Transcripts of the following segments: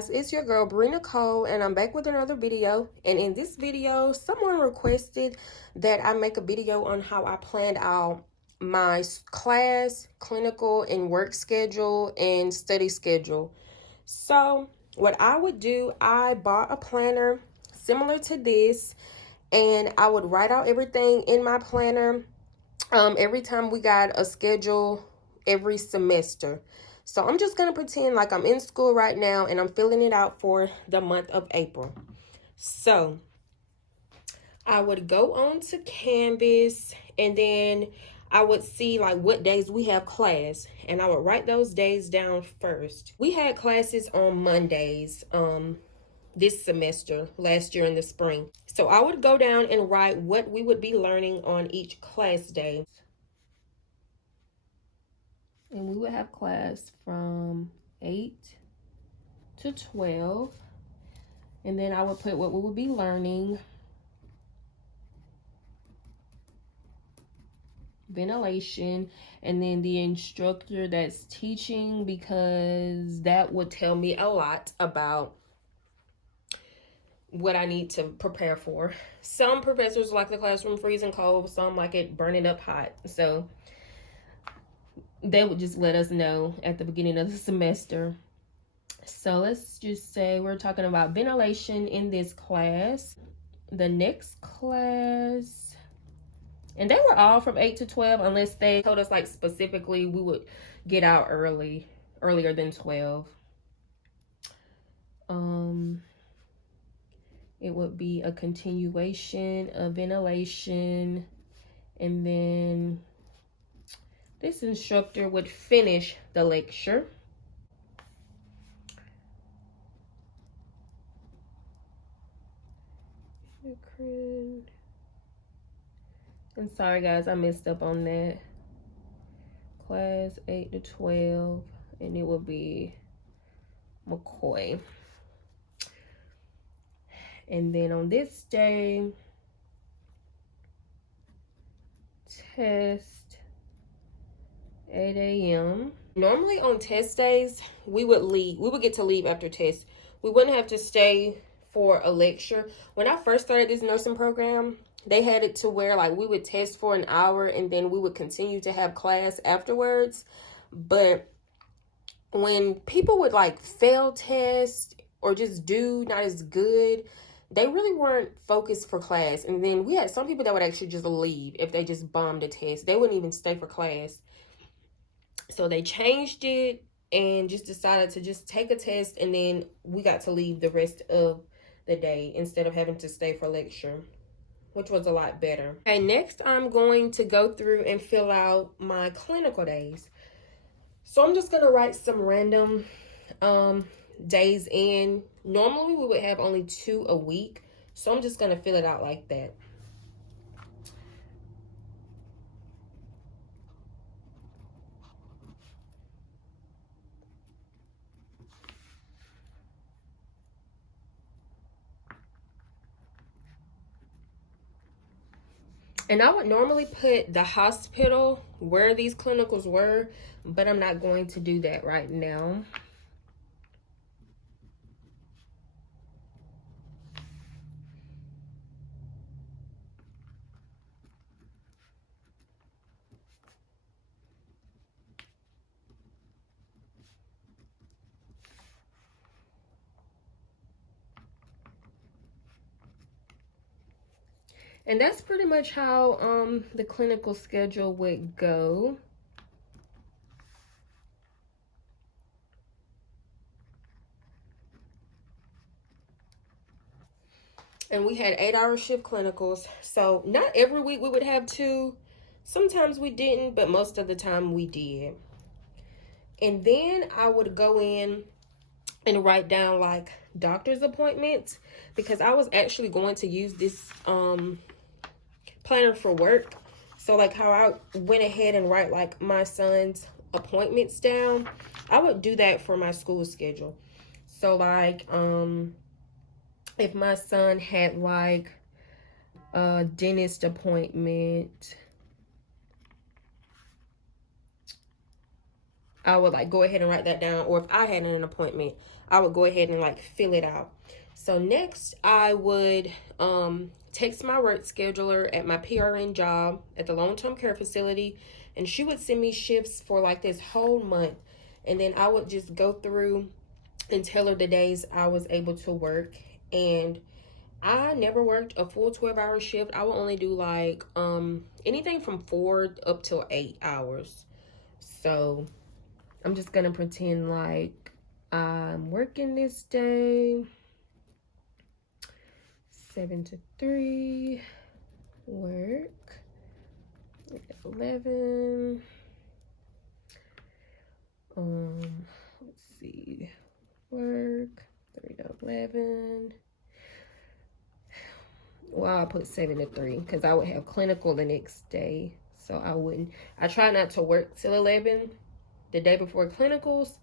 guys, it's your girl Bree Nicole, and I'm back with another video. And in this video, someone requested that I make a video on how I planned out my class, clinical, and work schedule and study schedule. So what I would do, I bought a planner similar to this, and I would write out everything in my planner every time we got a schedule every semester. So I'm just going to pretend like I'm in school right now and I'm filling it out for the month of April. So I would go on to Canvas, and then I would see like what days we have class, and I would write those days down first. We had classes on Mondays this semester, last year in the spring. So I would go down and write what we would be learning on each class day. And we would have class from 8 to 12. And then I would put what we would be learning. Ventilation. And then the instructor that's teaching, because that would tell me a lot about what I need to prepare for. Some professors like the classroom freezing cold. Some like it burning up hot. So they would just let us know at the beginning of the semester. So let's just say we're talking about ventilation in this class. The next class, and they were all from 8 to 12 unless they told us like specifically we would get out earlier than 12. It would be a continuation of ventilation, and then this instructor would finish the lecture. I'm sorry guys, I messed up on that. Class 8 to 12, and it would be McCoy. And then on this day, test 8 a.m. Normally on test days, we would get to leave after test. We wouldn't have to stay for a lecture. When I first started this nursing program, they had it to where like we would test for an hour and then we would continue to have class afterwards. But when people would like fail tests or just do not as good, they really weren't focused for class. And then we had some people that would actually just leave if they just bombed a test. They wouldn't even stay for class. So they changed it and just decided to just take a test, and then we got to leave the rest of the day instead of having to stay for lecture, which was a lot better. Okay, next I'm going to go through and fill out my clinical days. So I'm just going to write some random days in. Normally we would have only 2 a week, so I'm just going to fill it out like that. And I would normally put the hospital where these clinicals were, but I'm not going to do that right now. And that's pretty much how the clinical schedule would go. And we had 8-hour shift clinicals. So not every week we would have 2. Sometimes we didn't, but most of the time we did. And then I would go in and write down like doctor's appointments, because I was actually going to use this planner for work. So like how I went ahead and write like my son's appointments down, I would do that for my school schedule. So like if my son had like a dentist appointment, I would like go ahead and write that down. Or if I had an appointment, I would go ahead and like fill it out. So next I would text my work scheduler at my PRN job at the long-term care facility, and she would send me shifts for like this whole month. And then I would just go through and tell her the days I was able to work. And I never worked a full 12-hour shift. I would only do like anything from 4 up till 8 hours. So I'm just gonna pretend like I'm working this day. 7 to 3, work. 11. Let's see, work. 3 to 11. Well, I put 7 to 3 because I would have clinical the next day. So I try not to work till 11 the day before clinicals.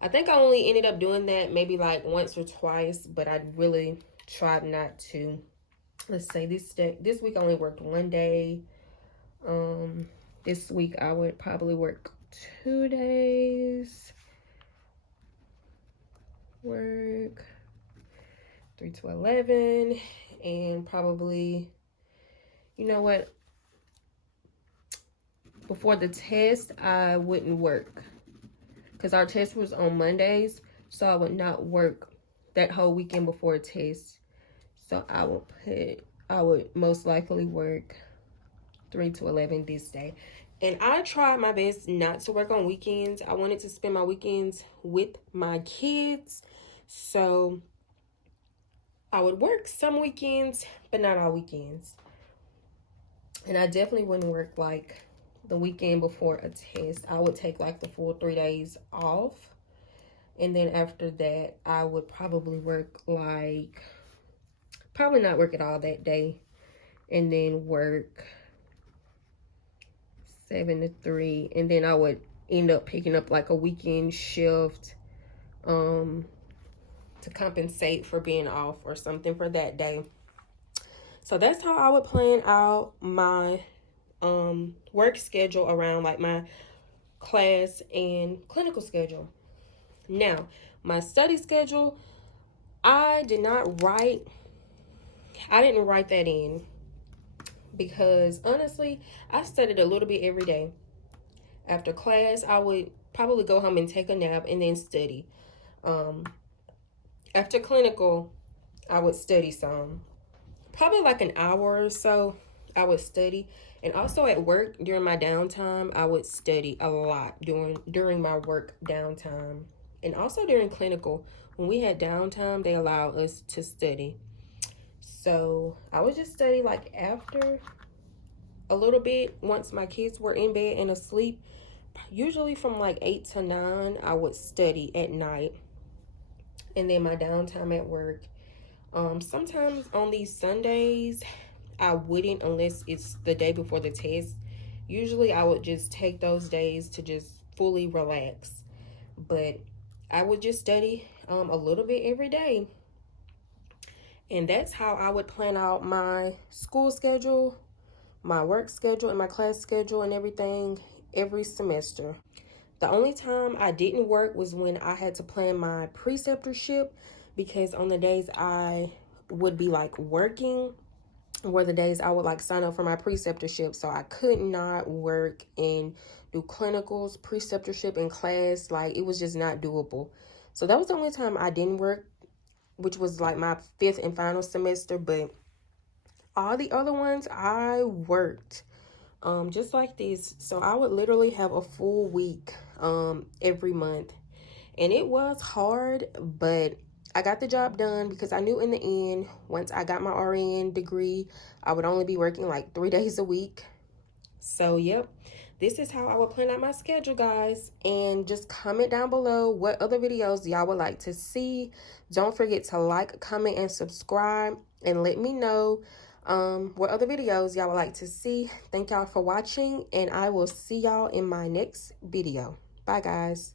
I think I only ended up doing that maybe like once or twice, but I really tried not to. Let's say this week I only worked 1 day. This week I would probably work 2 days. Work 3 to 11, and probably, you know what, before the test I wouldn't work because our test was on Mondays, so I would not work that whole weekend before a test. So I would most likely work 3 to 11 this day. And I tried my best not to work on weekends. I wanted to spend my weekends with my kids. So I would work some weekends, but not all weekends. And I definitely wouldn't work like the weekend before a test. I would take like the full 3 days off. And then after that, I would probably work like, probably not work at all that day. And then work 7 to 3. And then I would end up picking up like a weekend shift to compensate for being off or something for that day. So that's how I would plan out my work schedule around like my class and clinical schedule. Now, my study schedule, I didn't write that in because honestly, I studied a little bit every day. After class, I would probably go home and take a nap and then study. After clinical, I would study some. Probably like an hour or so, I would study. And also at work, during my downtime, I would study a lot during my work downtime. And also during clinical, when we had downtime, they allowed us to study. So I would just study like after a little bit, once my kids were in bed and asleep. Usually from like 8 to 9, I would study at night. And then my downtime at work. Sometimes on these Sundays, I wouldn't unless it's the day before the test. Usually I would just take those days to just fully relax. But I would just study a little bit every day. And that's how I would plan out my school schedule, my work schedule, and my class schedule and everything every semester. The only time I didn't work was when I had to plan my preceptorship, because on the days I would be like working were the days I would like sign up for my preceptorship. So I could not work and do clinicals, preceptorship, and class. Like, it was just not doable. So that was the only time I didn't work, which was like my 5th and final semester. But all the other ones I worked. Just like this. So I would literally have a full week every month, and it was hard, but I got the job done because I knew in the end, once I got my RN degree, I would only be working like 3 days a week. So yep, this is how I would plan out my schedule, guys. And just comment down below what other videos y'all would like to see. Don't forget to like, comment, and subscribe, and let me know what other videos y'all would like to see. Thank y'all for watching, and I will see y'all in my next video. Bye, guys.